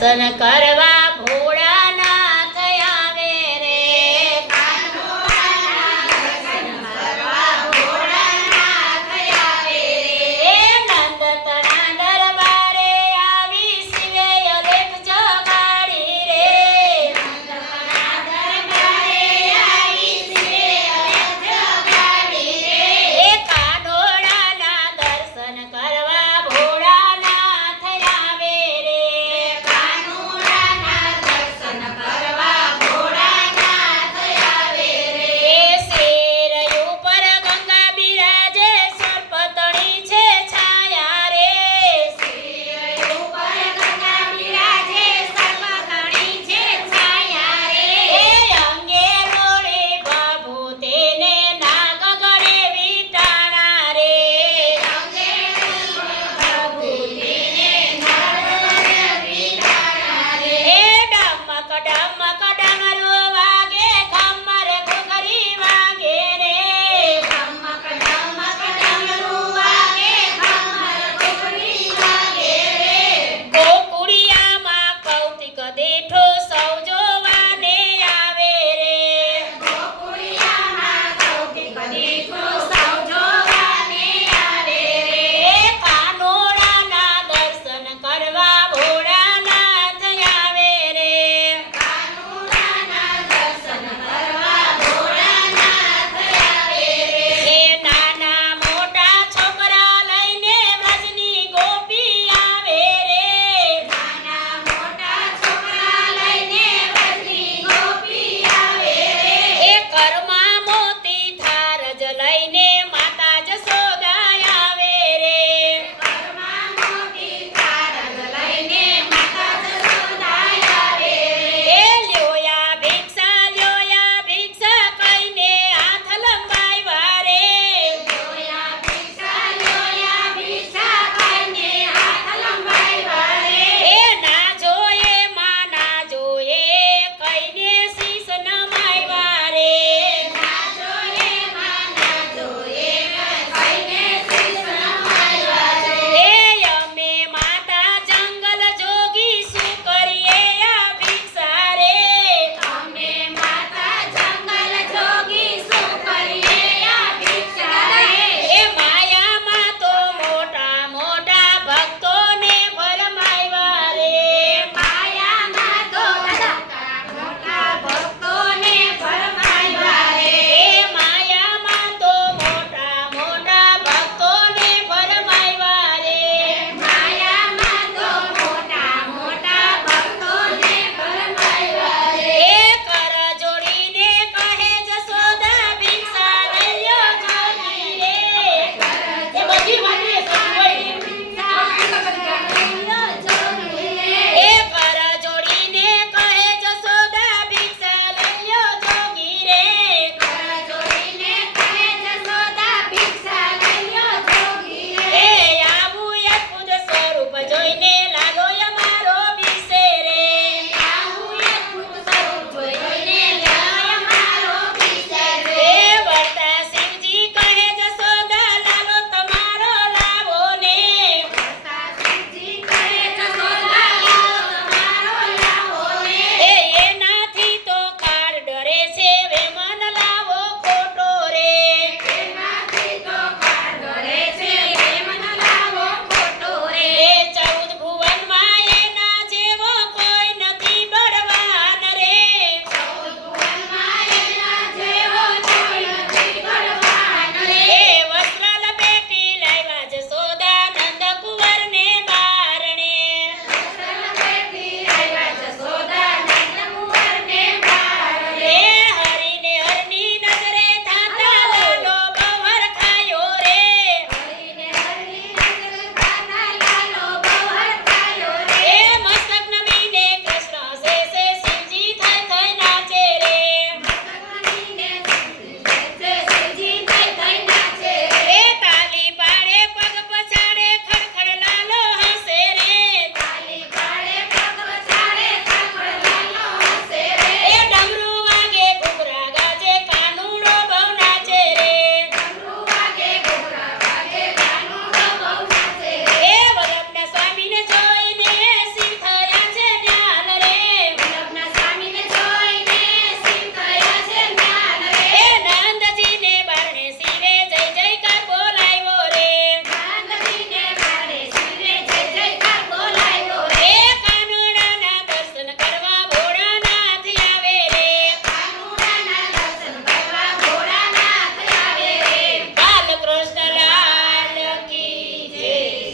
દર્શન કરવા cama.